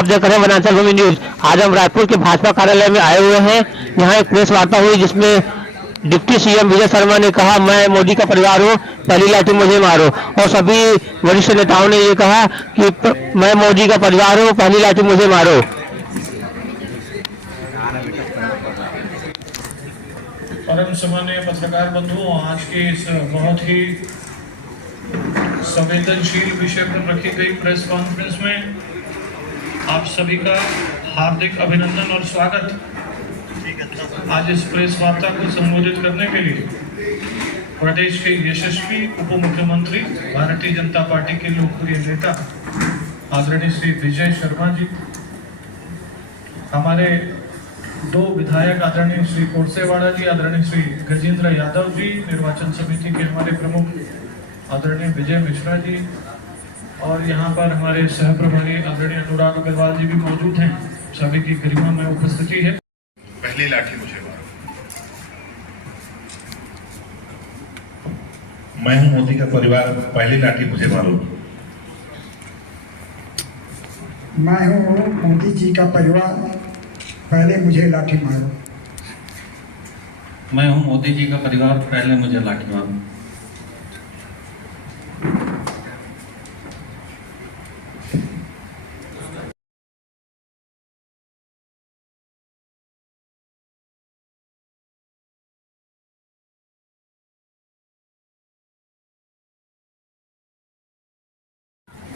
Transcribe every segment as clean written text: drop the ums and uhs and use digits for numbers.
आप देख रहे हैं वनांचल भूमि न्यूज। आज हम रायपुर के भाजपा कार्यालय में आए हुए हैं। यहाँ एक प्रेस वार्ता हुई जिसमें डिप्टी सीएम विजय शर्मा ने कहा, मैं मोदी का परिवार हूँ, पहली लाठी मुझे मारो। और सभी वरिष्ठ नेताओं ने ये कहा कि मैं मोदी का परिवार हूँ, पहली लाठी मुझे मारो। परम सम्मानीय पत्रकार बंधुओं, आज के इस बहुत ही संवेदनशील विषय पर रखी गई प्रेस कॉन्फ्रेंस में आप सभी का हार्दिक अभिनंदन और स्वागत। आज इस प्रेस वार्ता को संबोधित करने के लिए प्रदेश के यशस्वी उप मुख्यमंत्री, भारतीय जनता पार्टी के लोकप्रिय नेता आदरणीय श्री विजय शर्मा जी, हमारे दो विधायक आदरणीय श्री कोरसेवाड़ा जी, आदरणीय श्री गजेंद्र यादव जी, निर्वाचन समिति के हमारे प्रमुख आदरणीय विजय मिश्रा जी, और यहाँ पर हमारे सह प्रभारी आदरणीय अनुराग अग्रवाल जी भी मौजूद हैं। सभी की गरिमा में उपस्थिति है। पहली लाठी मुझे मारो। मैं हूं मोदी का परिवार, पहली लाठी मुझे मारो। मैं हूं मोदी जी का परिवार, पहले मुझे लाठी मारो। मैं हूं मोदी जी का परिवार, पहले मुझे लाठी मारो।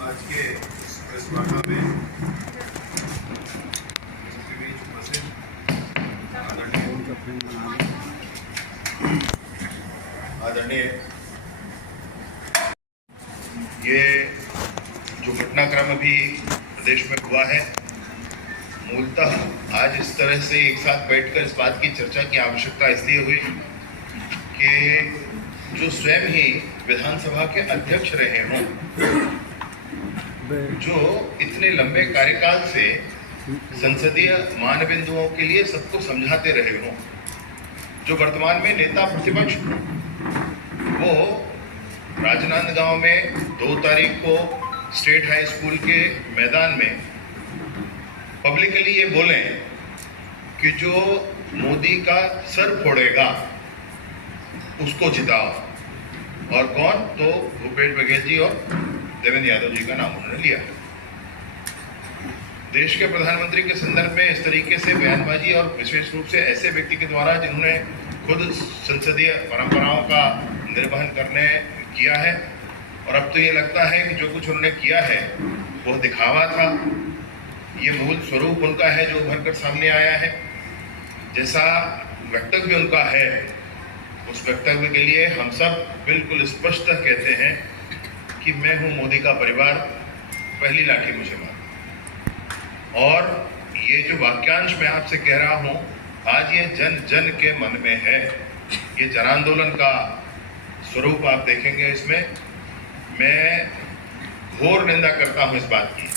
आज के इस प्रेस वार्ता में इसके बीच उपस्थित आदरणीय ये जो घटनाक्रम अभी प्रदेश में हुआ है, मूलतः आज इस तरह से एक साथ बैठकर इस बात की चर्चा की आवश्यकता इसलिए हुई कि जो स्वयं ही विधानसभा के अध्यक्ष रहे हों, जो इतने लंबे कार्यकाल से संसदीय मानबिंदुओं के लिए सबको समझाते रहे हों, जो वर्तमान में नेता प्रतिपक्ष, वो राजनांदगांव में 2 तारीख को स्टेट हाई स्कूल के मैदान में पब्लिकली ये बोले कि जो मोदी का सर फोड़ेगा उसको जिताओ। और कौन? तो भूपेश बघेल जी और देवेंद्र यादव जी का नाम उन्होंने लिया। देश के प्रधानमंत्री के संदर्भ में इस तरीके से बयानबाजी, और विशेष रूप से ऐसे व्यक्ति के द्वारा जिन्होंने खुद संसदीय परंपराओं का निर्वहन करने किया है, और अब तो ये लगता है कि जो कुछ उन्होंने किया है वो दिखावा था। ये मूल स्वरूप उनका है जो उभर कर सामने आया है। जैसा वक्तव्य उनका है, उस वक्तव्य के लिए हम सब बिल्कुल स्पष्ट कहते हैं कि मैं हूं मोदी का परिवार, पहली लाठी मुझे मारो। और ये जो वाक्यांश मैं आपसे कह रहा हूं, आज ये जन जन के मन में है। ये जन आंदोलन का स्वरूप आप देखेंगे। इसमें मैं घोर निंदा करता हूं इस बात की,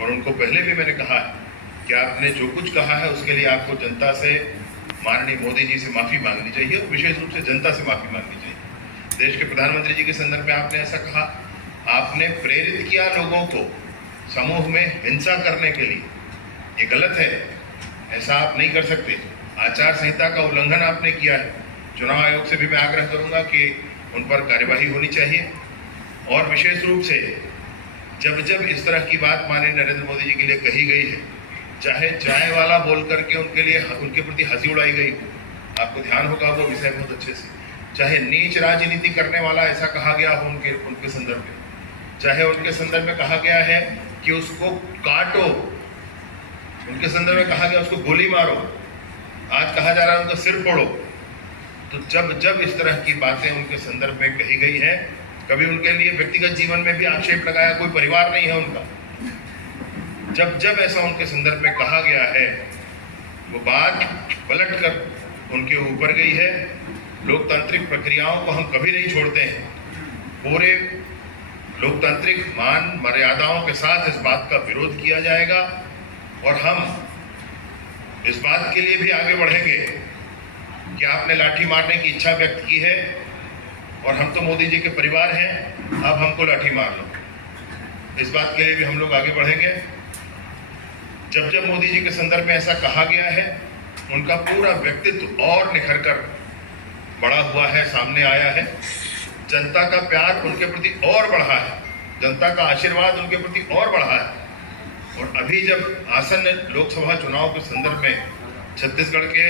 और उनको पहले भी मैंने कहा कि आपने जो कुछ कहा है उसके लिए आपको जनता से, माननीय मोदी जी से माफी मांगनी चाहिए, और विशेष रूप से जनता से माफी मांगनी चाहिए। देश के प्रधानमंत्री जी के संदर्भ में आपने ऐसा कहा, आपने प्रेरित किया लोगों को समूह में हिंसा करने के लिए। ये गलत है, ऐसा आप नहीं कर सकते। आचार संहिता का उल्लंघन आपने किया है। चुनाव आयोग से भी मैं आग्रह करूंगा कि उन पर कार्यवाही होनी चाहिए। और विशेष रूप से जब जब इस तरह की बात माननीय नरेंद्र मोदी जी के लिए कही गई है, चाहे चाय वाला बोल करके उनके प्रति हंसी उड़ाई गई, आपको ध्यान होगा वो विषय बहुत अच्छे से, चाहे नीच राजनीति करने वाला ऐसा कहा गया हो उनके संदर्भ में, चाहे उनके संदर्भ में कहा गया है कि उसको काटो, उनके संदर्भ में कहा गया उसको गोली मारो, आज कहा जा रहा है उनका सिर फोड़ो। तो जब जब इस तरह की बातें उनके संदर्भ में कही गई है, कभी उनके लिए व्यक्तिगत जीवन में भी आक्षेप लगाया, कोई परिवार नहीं है उनका, जब जब ऐसा उनके संदर्भ में कहा गया है, वो बात पलट कर उनके ऊपर गई है। लोकतांत्रिक प्रक्रियाओं को हम कभी नहीं छोड़ते हैं। पूरे लोकतांत्रिक मान मर्यादाओं के साथ इस बात का विरोध किया जाएगा, और हम इस बात के लिए भी आगे बढ़ेंगे कि आपने लाठी मारने की इच्छा व्यक्त की है, और हम तो मोदी जी के परिवार हैं, अब हमको लाठी मार लो। इस बात के लिए भी हम लोग आगे बढ़ेंगे। जब जब मोदी जी के संदर्भ में ऐसा कहा गया है, उनका पूरा व्यक्तित्व और निखर कर बड़ा हुआ है, सामने आया है। जनता का प्यार उनके प्रति और बढ़ा है, जनता का आशीर्वाद उनके प्रति और बढ़ा है। और अभी जब आसन्न लोकसभा चुनाव के संदर्भ में छत्तीसगढ़ के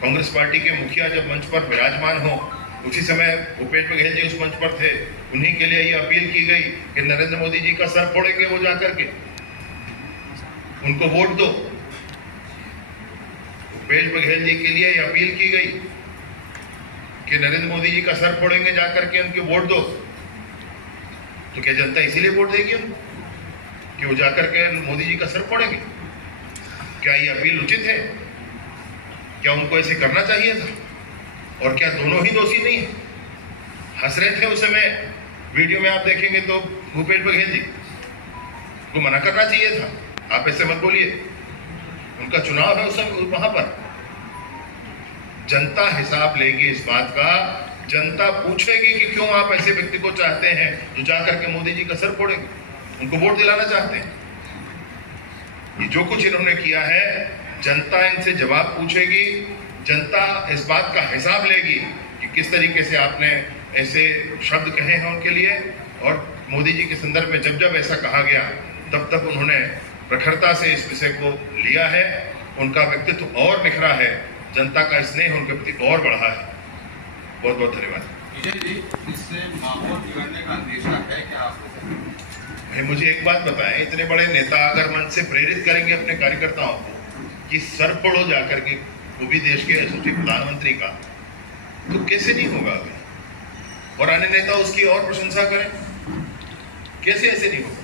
कांग्रेस पार्टी के मुखिया जब मंच पर विराजमान हो, उसी समय भूपेश बघेल जी उस मंच पर थे। उन्हीं के लिए ये अपील की गई कि नरेंद्र मोदी जी का सर फोड़ेंगे वो जाकर के, उनको वोट दो। भूपेश बघेल जी के लिए ये अपील की गई कि नरेंद्र मोदी जी का सर फोड़ेंगे जाकर के, उनके वोट दो। तो क्या जनता इसीलिए वोट देगी उनको कि वो जाकर के मोदी जी का सर फोड़ेंगे? क्या ये अपील उचित है? क्या उनको ऐसे करना चाहिए था? और क्या दोनों ही दोषी नहीं है? हंस रहे थे उस समय, वीडियो में आप देखेंगे तो भूपेश बघेल जी को मना करना चाहिए था, आप ऐसे मत बोलिए, उनका चुनाव है उस समय वहां पर। जनता हिसाब लेगी इस बात का, जनता पूछेगी कि क्यों आप ऐसे व्यक्ति को चाहते हैं जो जाकर के मोदी जी का सर फोड़ेंगे, उनको वोट दिलाना चाहते हैं। ये जो कुछ इन्होंने किया है, जनता इनसे जवाब पूछेगी, जनता इस बात का हिसाब लेगी कि किस तरीके से आपने ऐसे शब्द कहे हैं उनके लिए। और मोदी जी के संदर्भ में जब जब ऐसा कहा गया, तब तब उन्होंने प्रखरता से इस विषय को लिया है। उनका व्यक्तित्व और निखरा है, जनता का स्नेह उनके प्रति और बढ़ा है। बहुत बहुत धन्यवाद। विजय जी, इससे माहौल बिगड़ने का अंदेशा है क्या आपको? भाई मुझे एक बात बताएं, इतने बड़े नेता अगर मन से प्रेरित करेंगे अपने कार्यकर्ताओं को कि सर फोड़ो जाकर के, वो भी देश के यशस्वी प्रधानमंत्री का, तो कैसे नहीं होगा अभी? और अन्य नेता उसकी और प्रशंसा करें, कैसे ऐसे नहीं होगा?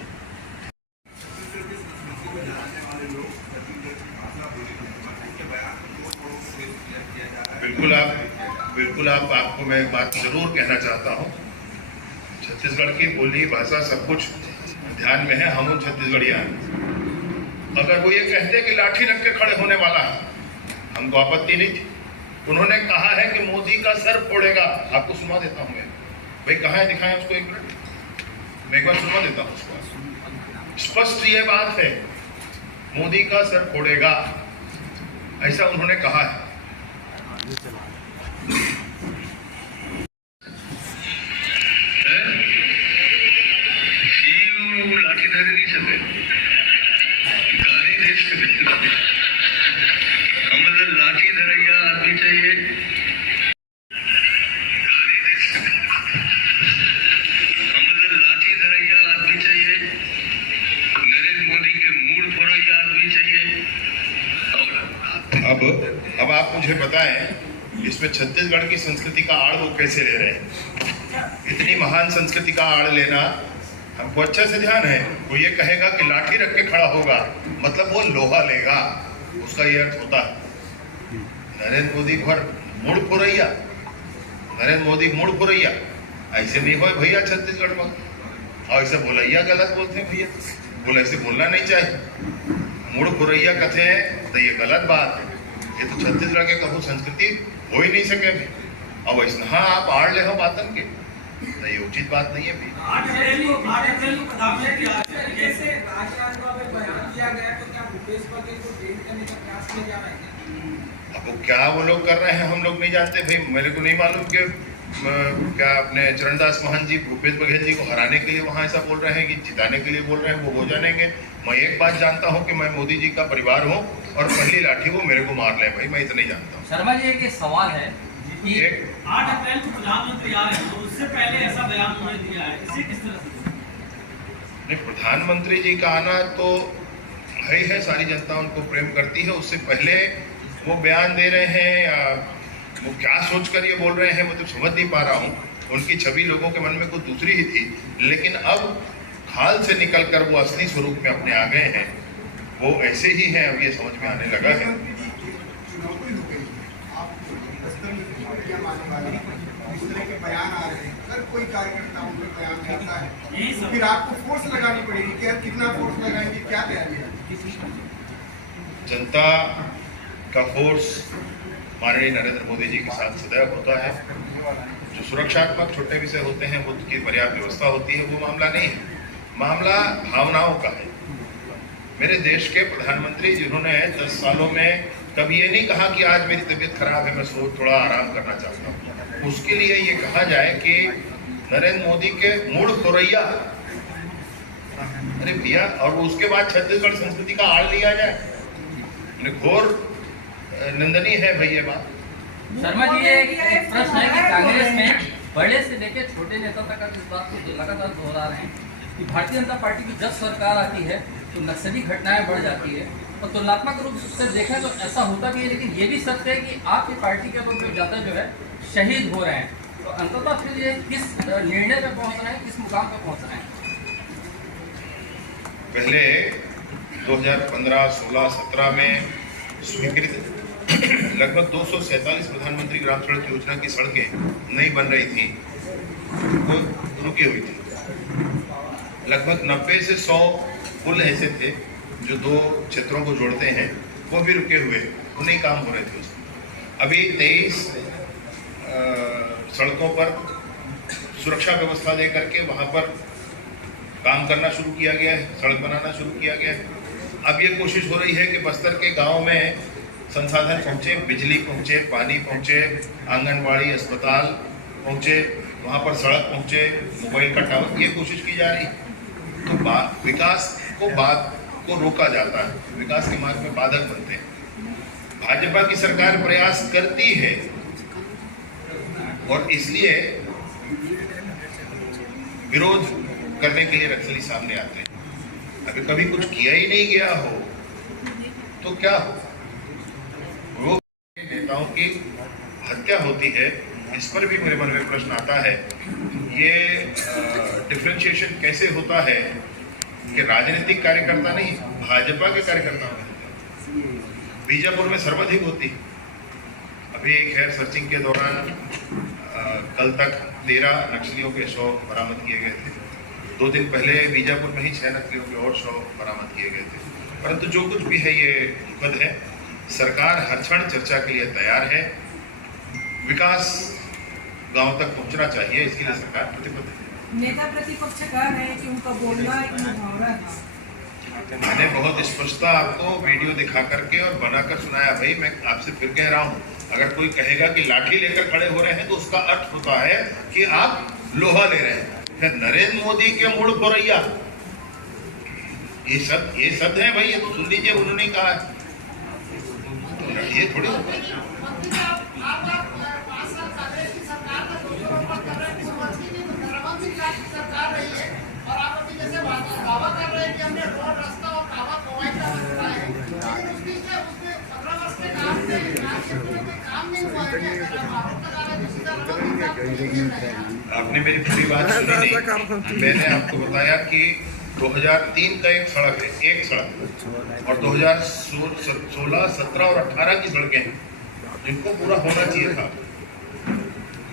बिल्कुल आपको मैं एक बात जरूर कहना चाहता हूँ। छत्तीसगढ़ की बोली भाषा सब कुछ ध्यान में है, हम उन छत्तीसगढ़िया हैं। अगर वो ये कहते कि लाठी रख के खड़े होने वाला है, हमको आपत्ति नहीं थी। उन्होंने कहा है कि मोदी का सर फोड़ेगा। आपको सुना देता हूँ मैं, भाई कहाँ है, दिखाएं उसको एक मिनट, मैं एक बार सुना देता हूँ उसको। स्पष्ट ये बात है, मोदी का सर फोड़ेगा, ऐसा उन्होंने कहा है। लाठी धर नहीं सकते, गाली दे सकते, मतलब लाठी धरैया आदमी चाहिए, गाली दे सकते, मतलब लाठी धरैया आदमी चाहिए, नरेंद्र मोदी के मूड फोड़ैया आदमी चाहिए। अब आप मुझे बताएं, इसमें छत्तीसगढ़ की संस्कृति का आड़ वो कैसे ले रहे हैं? इतनी महान संस्कृति का आड़ लेना हमको अच्छे से ध्यान है। वो ये कहेगा कि लाठी रख के खड़ा होगा, मतलब वो लोहा लेगा, उसका ये अर्थ होता है। नरेंद्र मोदी भर मूड फुरैया, नरेंद्र मोदी मूड फुरैया, ऐसे नहीं हो भैया छत्तीसगढ़ में। और ऐसे बोलैया गलत बोलते हैं भैया, बोले ऐसे बोलना नहीं चाहिए। मूड फुरैया कहते हैं तो ये गलत बात है। ये तो छत्तीसगढ़ के कबू संस्कृति हो ही नहीं सके भी। अब वैसे हाँ आप आड़ ले हो बातन के, तो ये उचित बात नहीं है भी। अब वो क्या वो लोग कर रहे हैं हम लोग नहीं जानते भाई। मेरे को नहीं मालूम कि क्या अपने चरणदास महंत जी भूपेश बघेल जी को हराने के लिए वहाँ ऐसा बोल रहे हैं कि जिताने के लिए बोल रहे हैं, वो हो जानेंगे। मैं एक बात जानता हूँ कि मैं मोदी जी का परिवार हूँ और पहली लाठी वो मेरे को मार ले भाई, मैं इतना ही जानता हूँ। शर्मा जी एक सवाल है, 8 अप्रैल को प्रधानमंत्री आ रहे हैं, तो उससे पहले ऐसा बयान उन्होंने दिया है, इसे किस तरह से? नहीं, प्रधानमंत्री जी का आना तो है, सारी जनता उनको प्रेम करती है। उससे पहले वो बयान दे रहे हैं या वो क्या सोचकर ये बोल रहे हैं, मैं तो समझ नहीं पा रहा हूँ। उनकी छवि लोगों के मन में कुछ दूसरी ही थी, लेकिन अब खाल से निकलकर वो असली स्वरूप में अपने आ गए हैं। वो ऐसे ही हैं, अब ये समझ में आने लगा है। बयान आ रहे हैं, अगर कोई कार्यकर्ता उनके बयान करता है तो फिर आपको फोर्स लगानी पड़ेगी। क्या कितना फोर्स लगाएंगे, क्या तैयारी है? जनता का फोर्स माननीय नरेंद्र मोदी जी के साथ सदैव होता है। जो सुरक्षात्मक छोटे विषय होते हैं वो की पर्याप्त व्यवस्था होती है, वो मामला नहीं है। मामला भावनाओं का है। मेरे देश के प्रधानमंत्री जिन्होंने 10 सालों में कभी ये नहीं कहा कि आज मेरी तबीयत खराब है, मैं थोड़ा आराम करना चाहता हूँ, उसके लिए ये कहा जाए कि नरेंद्र मोदी के मूड खोरैया, अरे भैया, और उसके बाद छत्तीसगढ़ संस्कृति का आड़ लिया जाए, घोर निंदनीय है भैया बात। शर्मा जी, ये एक प्रश्न है कि कांग्रेस में बड़े से लेकर छोटे नेता तक इस बात को लगातार दोहरा रहे हैं कि भारतीय जनता पार्टी की जब सरकार आती है तो नक्सली घटनाएं बढ़ जाती है, और तुलनात्मक रूप से देखें तो ऐसा होता भी है, लेकिन ये भी सत्य है कि आपकी पार्टी के लोग ज़्यादा जो है शहीद हो रहे हैं। तो अंततः फिर ये किस निर्णय पे पहुंच रहे हैं, किस मुकाम पे पहुंच रहे हैं? पहले 2015, 16, 17 में स्वीकृत लगभग 247 प्रधानमंत्री ग्राम सड़क योजना की सड़कें नहीं बन रही थी, वो रुकी हुई थी। लगभग 90 से 100 पुल ऐसे थे जो 2 क्षेत्रों को जोड़ते हैं, वो भी रुके हुए, वो नहीं काम हो रहे थे उसमें। अभी 23 सड़कों पर सुरक्षा व्यवस्था दे करके वहाँ पर काम करना शुरू किया गया है, सड़क बनाना शुरू किया गया है। अब ये कोशिश हो रही है कि बस्तर के गांव में संसाधन पहुँचे, बिजली पहुँचे, पानी पहुँचे, आंगनवाड़ी, अस्पताल पहुँचे, वहाँ पर सड़क पहुँचे, मोबाइल का टावर, ये कोशिश की जा रही है। तो विकास को रोका जाता है, विकास के मार्ग में बाधक बनते हैं। भाजपा की सरकार प्रयास करती है और इसलिए विरोध करने के लिए नक्सली सामने आते हैं। अभी कभी कुछ किया ही नहीं गया हो तो क्या हो? वो नेताओं की हत्या होती है, इस पर भी मेरे मन में प्रश्न आता है। ये डिफरेंशिएशन कैसे होता है कि राजनीतिक कार्यकर्ता नहीं, भाजपा के कार्यकर्ता में बीजापुर में सर्वाधिक होती। अभी खैर सर्चिंग के दौरान कल तक 13 नक्सलियों के शव बरामद किए गए थे। 2 दिन पहले बीजापुर में ही 6 नक्सलियों के और शव बरामद किए गए थे। परंतु जो कुछ भी है ये दुखद है। सरकार हर क्षण चर्चा के लिए तैयार है। विकास गांव तक पहुंचना चाहिए, इसके लिए सरकार प्रतिबद्ध है। नेता प्रतिपक्ष कह रहे हैं कि उनका बोलना एक मुहावरा है। मैंने बहुत स्पष्टता आपको वीडियो दिखा करके और बनाकर सुनाया। भाई मैं आपसे फिर कह रहा हूँ, अगर कोई कहेगा कि लाठी लेकर खड़े हो रहे हैं तो उसका अर्थ होता है कि आप लोहा ले रहे हैं। फिर नरेंद्र मोदी के मूड खोरैया, ये शब्द है भाई, ये तो सुन लीजिए, उन्होंने कहा ये थोड़ी आपने मेरी पूरी बात सुनी नहीं। मैंने आपको बताया कि 2003 का एक सड़क और 2016, 17 और 18 की सड़कें हैं जिनको पूरा होना चाहिए था।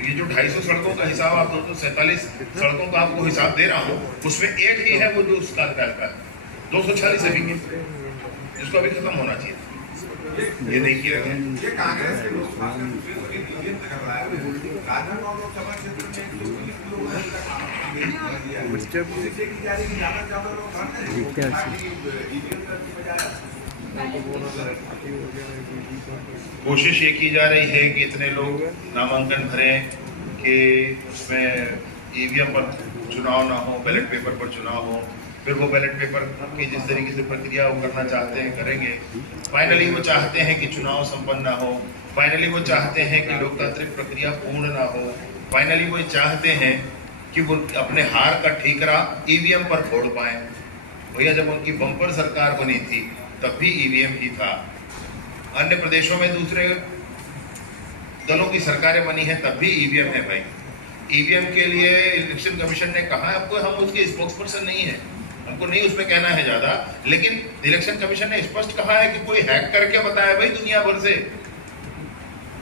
ये जो 250 सड़कों का हिसाब, आप 247 सड़कों का आपको हिसाब दे रहा हूँ, उसमें एक ही है वो जो उस काल का 246 अभी के, जिसको अभी खत्म होना चाहिए। ये नहीं किया गया। ये कांग्रेस के लोग कर रहा है। राजनांदगांव लोकसभा क्षेत्र में 119 किलोमीटर का काम की जा रही है, ज्यादा लोग भरते हैं। कोशिश ये की जा रही है कि इतने लोग नामांकन भरें कि उसमें ईवीएम पर चुनाव ना हो, बैलेट पेपर पर चुनाव हो। फिर वो बैलेट पेपर की जिस तरीके से प्रक्रिया वो करना चाहते हैं करेंगे। फाइनली वो चाहते हैं कि चुनाव संपन्न ना हो। फाइनली वो चाहते हैं कि लोकतांत्रिक प्रक्रिया पूर्ण ना हो। फाइनली वो चाहते हैं कि वो अपने हार का ठीकरा ईवीएम पर फोड़ पाए। भैया जब उनकी बम्पर सरकार बनी थी तब भी ईवीएम ही था। अन्य प्रदेशों में दूसरे दलों की सरकारें बनी हैं तब भी ईवीएम है भाई। ईवीएम के लिए इलेक्शन कमीशन ने कहा, आपको हम उसके स्पोक्स पर्सन नहीं है, हमको नहीं उसमें कहना है ज्यादा, लेकिन इलेक्शन कमीशन ने स्पष्ट कहा है कि कोई हैक करके बताया भाई दुनिया भर से।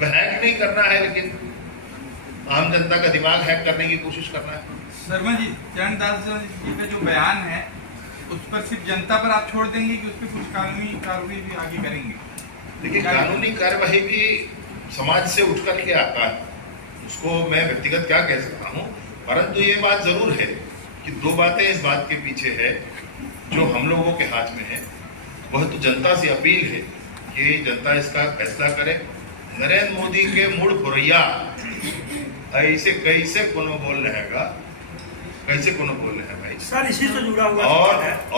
हैक नहीं करना है, लेकिन आम जनता का दिमाग हैक करने की कोशिश करना है। शर्मा जी, चरणदास जी का जो बयान है उस पर सिर्फ जनता पर आप छोड़ देंगे कि उस पर कुछ कानूनी कार्रवाई भी आगे करेंगे? देखिए, कानूनी कार्यवाही भी समाज से उठ करके आता है, उसको मैं व्यक्तिगत क्या कह सकता हूँ। परंतु ये बात जरूर है कि 2 बातें इस बात के पीछे है जो हम लोगों के हाथ में है। वह तो जनता से अपील है कि जनता इसका फैसला करे। नरेंद्र मोदी के मूड फुरैया ऐसे कैसे कोनो बोल रहेगा, कैसे कोनो बोल रहे हैं भाई सर, इसी से जुड़ा हुआ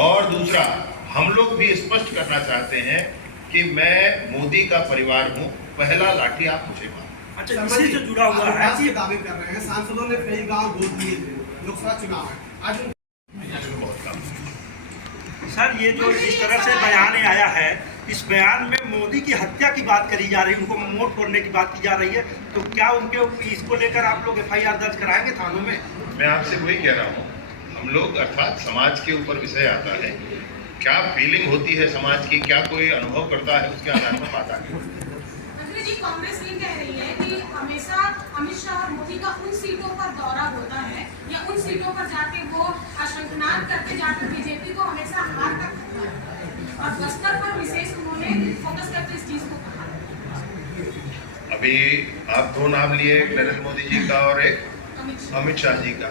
और दूसरा हम लोग भी स्पष्ट करना चाहते हैं कि मैं मोदी का परिवार हूँ, पहला लाठी आप मुझे मारो। अच्छा, इसी से जुड़ा हुआ है ये दावे कर रहे हैं सांसदों ने कई गांव गोद दिए थे, लोकसभा चुनाव है आज बहुत कम। सर, ये जो इस तरह से बयान आया है, इस बयान में मोदी की हत्या की बात करी जा रही है, उनको मोड़ फोड़ने की बात की जा रही है, तो क्या उनके इसको लेकर आप लोग FIR दर्ज कराएंगे थानों में? मैं आपसे वही कह रहा हूँ, हम लोग अर्थात समाज के ऊपर विषय आता है, क्या फीलिंग होती है समाज की, क्या कोई अनुभव करता है, उसके आधार पर बात आगे। मंत्री जी, कांग्रेस ये कह रही है कि हमेशा अमित शाह और मोदी का उन सीटों पर दौरा होता है या उन सीटों पर जाके वो शंखनाद करते जाकर बीजेपी को हमेशा हार का खतरा है, और बस्तर पर विशेष उन्होंने फोकस करके इस चीज को कहा। अभी आप दो नाम लिए, एक नरेंद्र मोदी जी का और एक अमित शाह जी का।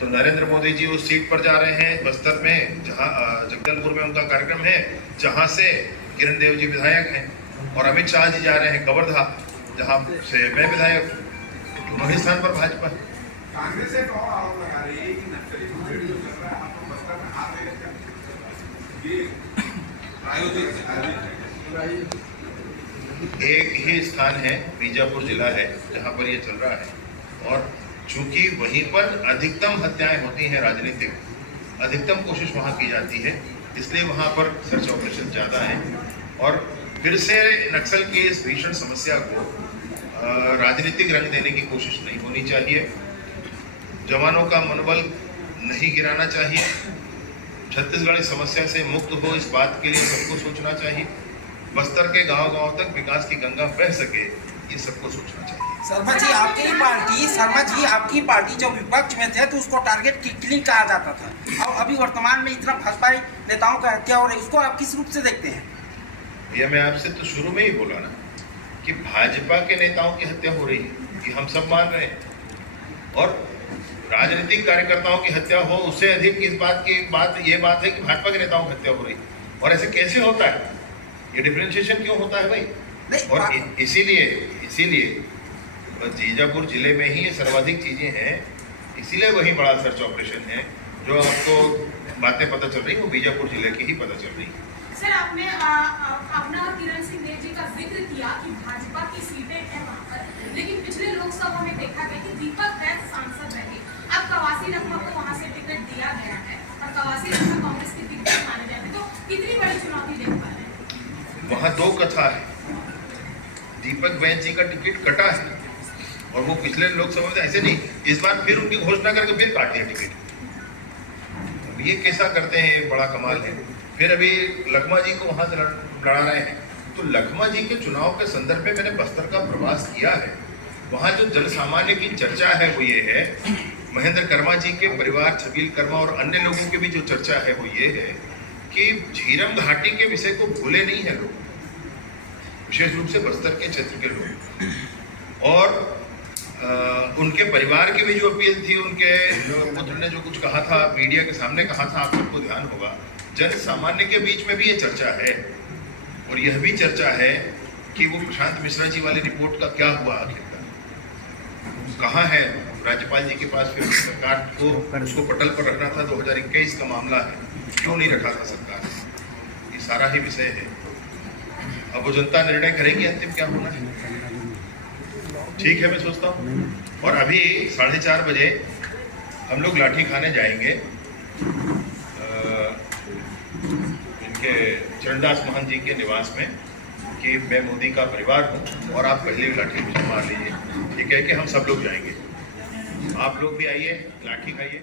तो नरेंद्र मोदी जी उस सीट पर जा रहे हैं बस्तर में, जहां जगदलपुर में उनका कार्यक्रम है, जहां से किरण देव जी विधायक हैं, और अमित शाह जी जा रहे हैं कवर्धा, जहां से मैं विधायक हूँ। दोनों ही स्थान पर भाजपा। कांग्रेस एक और आरोप लगा रही है कि नक्सली मुठभेड़ जो चल रहा है, आप लोग बस्तर में हाथ ये आयोजित एक ही स्थान है, बीजापुर जिला है, जहां पर ये चल रहा है, और चूंकि वहीं पर अधिकतम हत्याएं होती हैं राजनीतिक, अधिकतम कोशिश वहां की जाती है, इसलिए वहां पर सर्च ऑपरेशन ज़्यादा है। और फिर से नक्सल की इस भीषण समस्या को राजनीतिक रंग देने की कोशिश नहीं होनी चाहिए। जवानों का मनोबल नहीं गिराना चाहिए। छत्तीसगढ़ इस समस्या से मुक्त हो, इस बात के लिए सबको सोचना चाहिए। बस्तर के गांव-गांव तक विकास की गंगा बह सके, ये सबको सोचना चाहिए। शर्मा जी, आपकी पार्टी जब विपक्ष में थे तो उसको टारगेट किलिंग कहा जाता था, और अभी वर्तमान में इतना भाजपा नेताओं का हत्या हो रही है, उसको आप किस रूप से देखते हैं? ये मैं आपसे तो शुरू में ही बोला ना कि भाजपा के नेताओं की हत्या हो रही है, कि हम सब मान रहे हैं, और राजनीतिक कार्यकर्ताओं की हत्या हो, उससे अधिक इस बात की ये बात है कि भाजपा के नेताओं की हत्या हो रही है। और ऐसे कैसे होता है? ये डिफरेंशिएशन क्यों होता है भाई? और इसीलिए जीजापुर जिले में ही ये सर्वाधिक चीजें हैं, इसीलिए वही बड़ा सर्च ऑपरेशन है। जो आपको बातें पता चल रही है वो बीजापुर जिले की ही पता चल रही है। सर, आपने अपना किरण सिंह देव जी का जिक्र किया कि भाजपा की सीटें हैं वहाँ पर, लेकिन पिछले लोकसभा में देखा गया कि दीपक वैद सांसद रहे। अब कवासी लखमा को वहाँ से टिकट दिया गया है, और कवासी लखमा कांग्रेस के दिग्गज माने जाते हैं, तो कितनी बड़ी चुनौती देख पा रहे हैं? वहाँ दो कथा है, दीपक वैद जी का टिकट कटा है, और वो पिछले लोकसभा में ऐसे नहीं, इस बार फिर उनकी घोषणा करके फिर काट दिया टिकट। ये कैसा करते हैं, बड़ा कमाल है। फिर अभी लखमा जी को वहां से लड़ा रहे हैं। तो लखमा जी के चुनाव के संदर्भ में मैंने बस्तर का प्रवास किया है। वहां जो जन सामान्य की चर्चा है वो ये है, महेंद्र कर्मा जी के परिवार, छबील कर्मा और अन्य लोगों की भी जो चर्चा है वो ये है कि झीरम घाटी के विषय को भूले नहीं है लोग, विशेष रूप से बस्तर के क्षेत्र के लोग। और उनके परिवार की भी जो अपील थी, उनके पुत्र ने जो कुछ कहा था, मीडिया के सामने कहा था, आप सबको ध्यान होगा, जन सामान्य के बीच में भी ये चर्चा है। और यह भी चर्चा है कि वो प्रशांत मिश्रा जी वाली रिपोर्ट का क्या हुआ, आखिरकार कहाँ है? राज्यपाल जी के पास फिर सरकार को उसको पटल पर रखना था, 2021 का मामला है, क्यों नहीं रखा था सरकार? ये सारा ही विषय है। अब वो जनता निर्णय करेगी अंतिम क्या होना है। ठीक है, मैं सोचता हूँ। और अभी 4:30 बजे हम लोग लाठी खाने जाएंगे इनके चरणदास महंत जी के निवास में, कि मैं मोदी का परिवार हूँ और आप पहले भी लाठी मुझे मार लीजिए। ठीक है कि हम सब लोग जाएंगे, आप लोग भी आइए, लाठी खाइए।